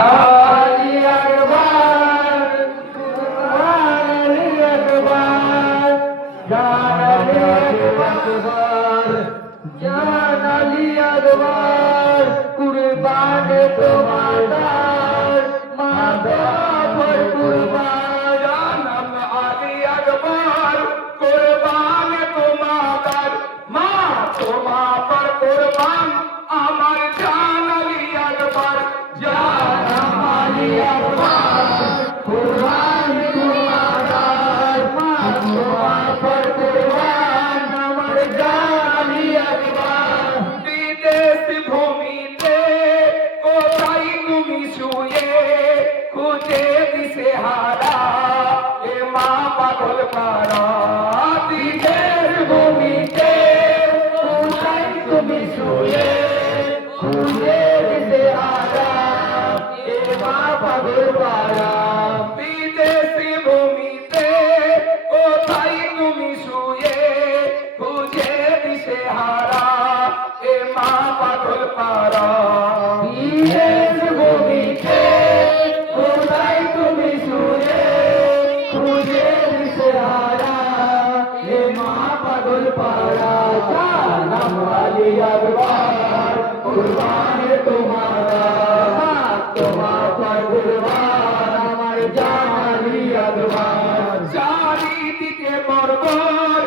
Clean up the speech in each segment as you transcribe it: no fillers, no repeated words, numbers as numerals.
আলী আকবার আলী আকবার জান আলী আকবার জান আলী আকবার কুরবান তোমার মাথা পর কুরবান জান আলী আকবার কুরবান তোমার মা তোমা পর কুরবান আমার জান আলী আকবার জান আলী আকবার কুরবান তোমার মা তোমা পর কুরবান আমার জান আলী আকবার বিদেশ ভূমিতে কোথায় তুমি শুয়ে খুঁজে দিশে হারা এ মা পাগল পারা বিদেশ ভূমিতে কোথায় তুমি শুয়ে খুঁজে দিশে হারা এ মা পাগল পারা বিদেশ ভূমিতে কোথায় তুমি শুয়ে খুঁজে দিশে হারা এ মা পাগল পারা বিদেশ ভূমিতে কোথায় তুমি শুয়ে খুঁজে দিশে হারা এ মা পাগল পারা জান আলী আকবার কুরবান তোমার তোমার পর কুরবান আমার জান আলী আকবার চারিদিকে বর্বর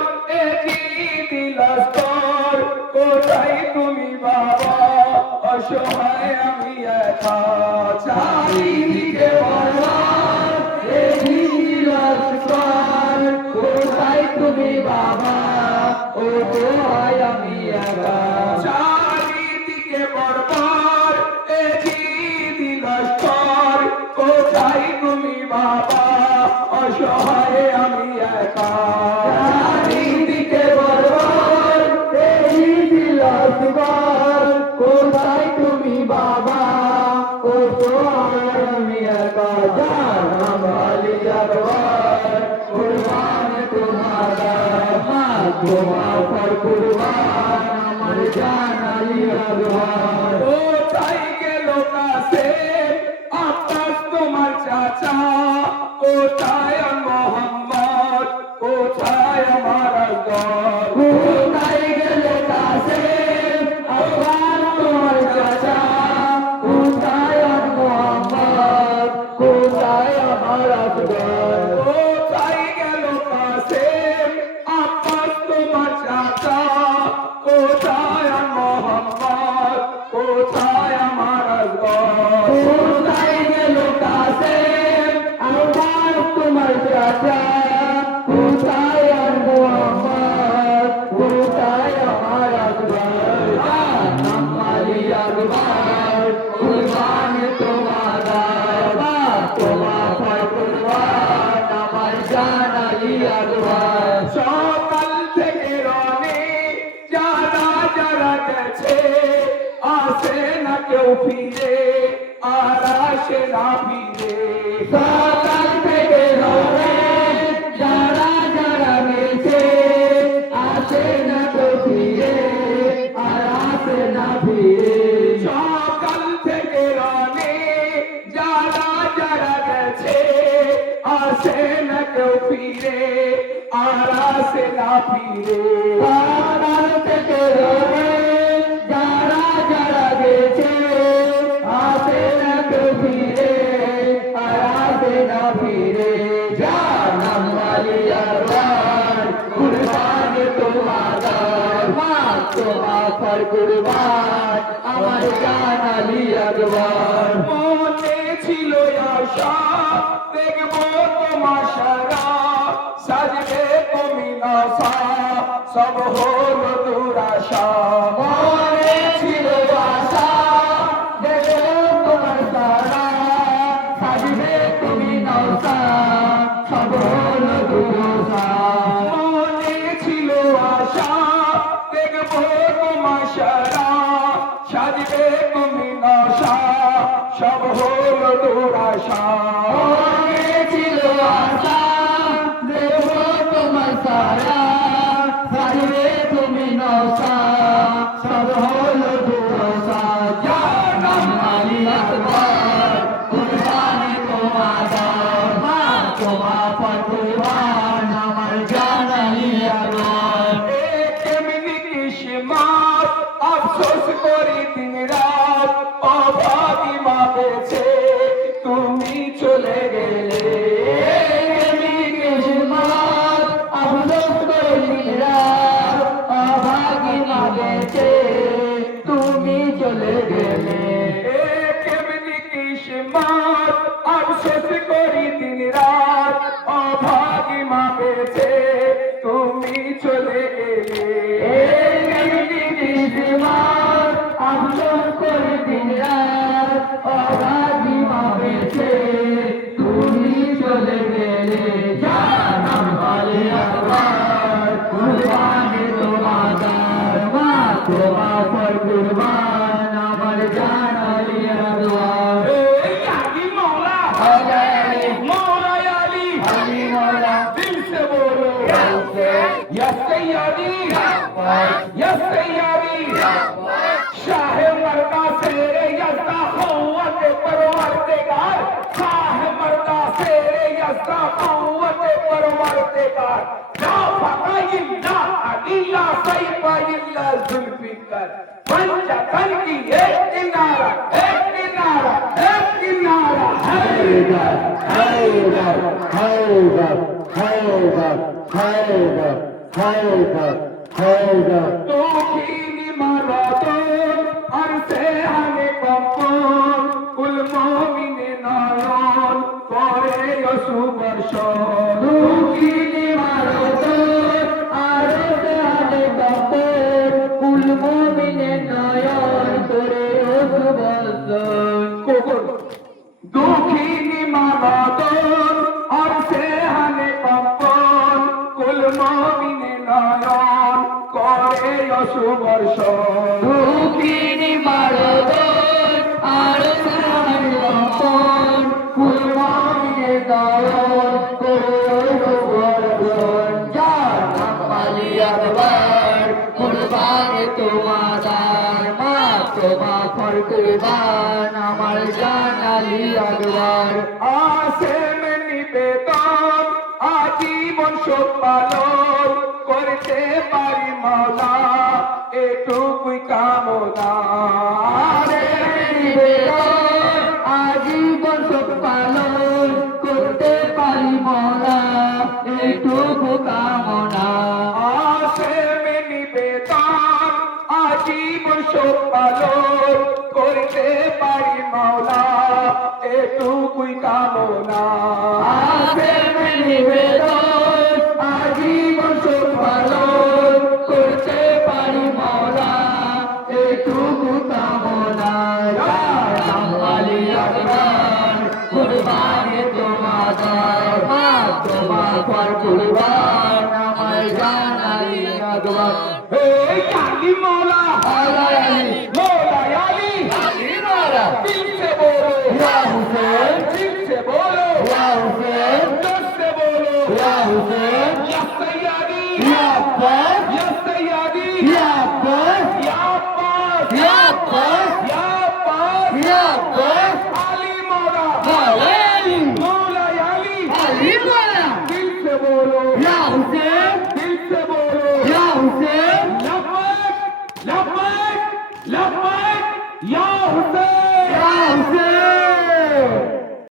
একই লস্কর কোথায় তুমি বাবা অসহায় আমি একা চারিদিকে বর্বর একই লস্কর কোথায় তুমি বাবা অসহায় আমি একা চারিদিকে বর্বর একই লস্কর কোথায় তুমি বাবা অসহায় আমি একা চারিদিকে বর্বর একই লস্কর কোথায় তুমি বাবা অসহায় আমি একা জান আলী আকবার কুরবান তোমার মা তোমার পর কুরবান আমার জান আলী আকবার কোথায় গেল কাছে আব্বাস তোমার চাচা কোথায় মোহাম্মদ কোথায় আমার আসগর কোথায় গেল কাছে আব্বাস তোমার চাচা কোথায় মোহাম্মদ কোথায় আমার আসগর কোথায় গেল কাছে আব্বাস তোমার চাচা কোথায় মোহাম্মদ কোথায় আমার আসগর কোথায় গেল কাছে আব্বাস তোমার চাচা কোথায় মোহাম্মদ কোথায় আমার আসগর জান আলী আকবার কুরবান তোমার তোমার পর কুরবান আমার জান আলী আকবার সকাল থেকে রনে যারা যারা গেছে আসে না কেউ ফিরে আর আসে না ফিরে সকাল থেকে রনে যারা যারা গেছে আসে না কেউ ফিরে আর আসে না ফিরে সকাল থেকে রনে যারা যারা গেছে আসে না কেউ ফিরে আর আসে না ফিরে সকাল থেকে রনে যারা যারা গেছে আসে না কেউ ফিরে আর আসে না ফিরে জান আলী আকবার কুরবান তোমার মা তোমার পর কুরবান আমার জান আলী আকবার মনে ছিল আশা দেখবো তোমার সারা সাজবে তুমি নশা সব হলো দুরাশা মনে ছিল আশা দেখবো তোমার সারা সাজবে তুমি নশা সব হলো দুরাশা মনে ছিল আশা দেখবো তোমার সারা সাজবে তুমি নশা সব হলো দুরাশা মনে ছিল আশা দেখবো তোমার সারা সাজবে তুমি নশা সব হলো দুরাশা জান আলী আকবার হিম্মত আফসোস করি দিন রাত অভাগী মা পেয়েছে তুমি চলে গেলে আফসোস করি দিন রাত অভাগী মা পেয়েছে তুমি চলে গেলে জানাম আলী আকবার কুরবানি তোমার মা তোমার পর কুরবান আমার জান আলী আকবার এই আলী মৌলা मौला अली अली मौला दिल से बोलो या सैयदी या सैयदी शाह मर्दा शेरे यज़्दा क़ुव्वत परवरदिगार शाह मर्दा शेरे यज़्दा क़ुव्वत परवरदिगार ला फका इल्ला अली ला सैफ इल्ला जुल्फिकार पंचतन की एक किनारा हैदर हैदर हैदर हैदर हैदर हैदर हैदर तोखीनी मारादोन अरसे हमें कंपन कुल मोमिने नयन करे सुबर्शन तोखीनी मारादोन अरसे हमें कंपन कुल मोमिने नयन करे सुबर्शन कोकण दुखीनी माबादन और से हने कंपन कुल मोमिने नयन करे सुबर्शन दुखीनी माबादन और से हने कंपन कुल मोमिने नयन करे सुबर्शन জানাম আলী আকবার কুরবানি তোমার মা তোমা ফর কুরবান আমার জান আলী আকবার আসে में নিবেদন আজীবন সব পালন করতে পারি মাওলা এটুকুই কামনা আসে নিবেদন আজীবন সব পালন করতে পারি মাওলা এটুকু কামনা আসে में নিবেদন আজীবন সব পালন করতে পারি মাওলা এটুকুই কামনা আসে में নিবেদন আজীবন সব পালন